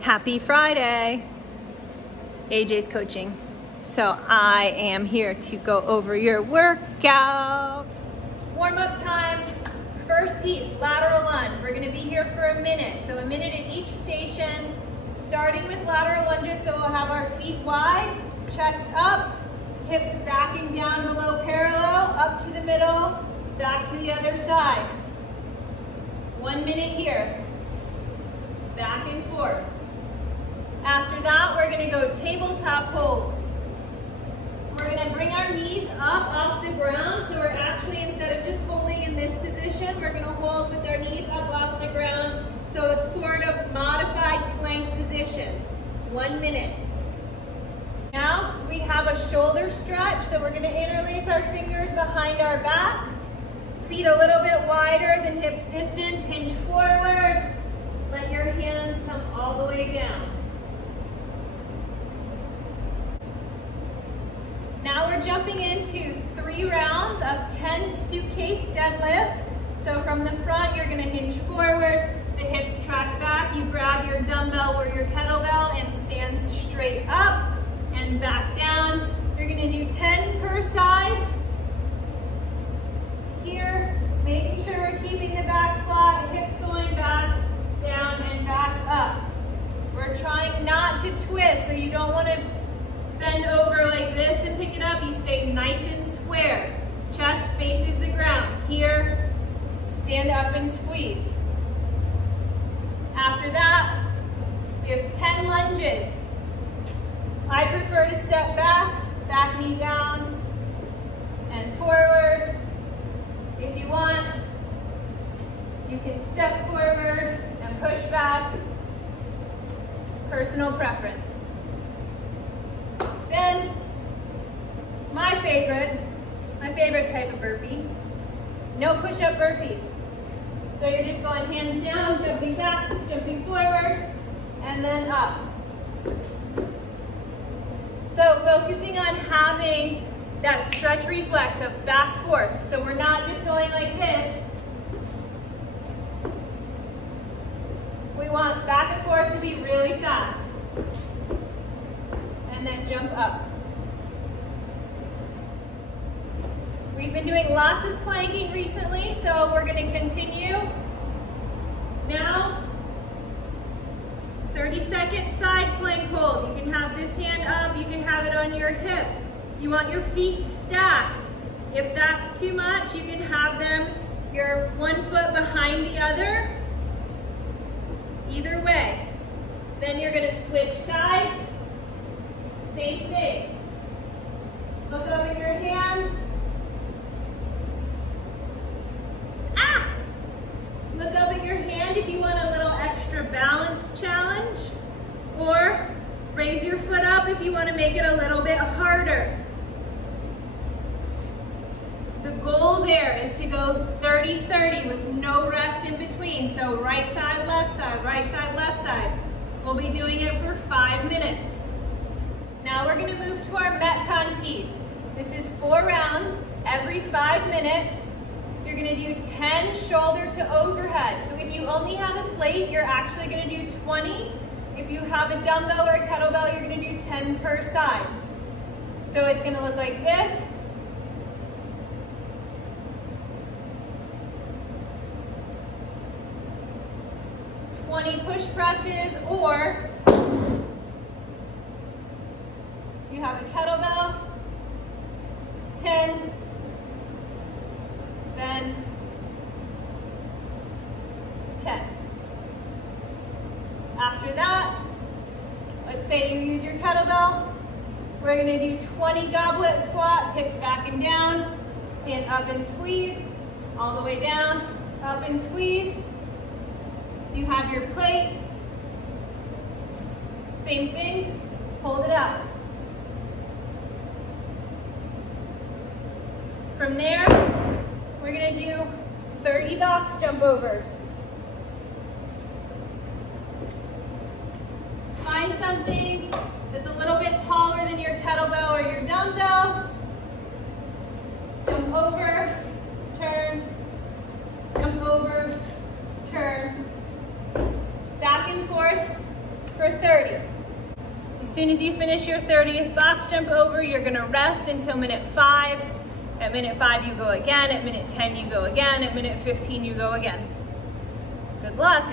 Happy Friday. AJ's coaching. So I am here to go over your workout. Warm-up time. First piece, lateral lunge. We're gonna be here for a minute. So a minute at each station, starting with lateral lunges. So we'll have our feet wide, chest up, hips backing down below parallel, up to the middle, back to the other side. 1 minute here. Back and forth. After that, we're gonna go tabletop hold. We're gonna bring our knees up off the ground. So we're actually, instead of just holding in this position, we're gonna hold with our knees up off the ground. So a sort of modified plank position. 1 minute. Now we have a shoulder stretch. So we're gonna interlace our fingers behind our back. Feet a little bit wider than hips distance. Hinge forward. Let your hands come all the way down. Now we're jumping into 3 rounds of 10 suitcase deadlifts. So from the front, you're gonna hinge forward, the hips track back, you grab your dumbbell or your kettlebell and stand straight up and back down. You're gonna do 10 per side. Here, making sure we're keeping the back flat, the hips going back, down and back up. We're trying not to twist, so you don't wanna bend over like this and pick it up. You stay nice and square. Chest faces the ground. Here, stand up and squeeze. After that, we have 10 lunges. I prefer to step back, back knee down, and forward. If you want, you can step forward and push back. Personal preference. Then, my favorite type of burpee, no push-up burpees. So you're just going hands down, jumping back, jumping forward, and then up. So focusing on having that stretch reflex of back forth. So we're not just going like this. We want back and forth to be really fast. And then jump up. We've been doing lots of planking recently, so we're going to continue. Now, 30-second side plank hold. You can have this hand up, you can have it on your hip. You want your feet stacked. If that's too much, you can have them, your 1 foot behind the other. Either way. Then you're going to switch sides. Same thing. Look up at your hand. Look up at your hand if you want a little extra balance challenge. Or raise your foot up if you want to make it a little bit harder. The goal there is to go 30-30 with no rest in between. So right side, left side, right side, left side. We'll be doing it for 5 minutes. Now we're going to move to our Betcon piece. This is 4 rounds, every 5 minutes. You're going to do 10 shoulder to overhead. So if you only have a plate, you're actually going to do 20. If you have a dumbbell or a kettlebell, you're going to do 10 per side. So it's going to look like this. Push presses, or you have a kettlebell, 10, then 10. After that, let's say you use your kettlebell, we're going to do 20 goblet squats, hips back and down, stand up and squeeze, all the way down, up and squeeze. You have your plate, same thing, hold it up. From there, we're going to do 30 box jump overs. Find something that's a little bit taller than your kettlebell or your dumbbell. Jump over, turn, jump over, turn. Back and forth for 30. As soon as you finish your 30th box jump over, you're gonna rest until minute 5. At minute 5, you go again. At minute 10, you go again. At minute 15, you go again. Good luck.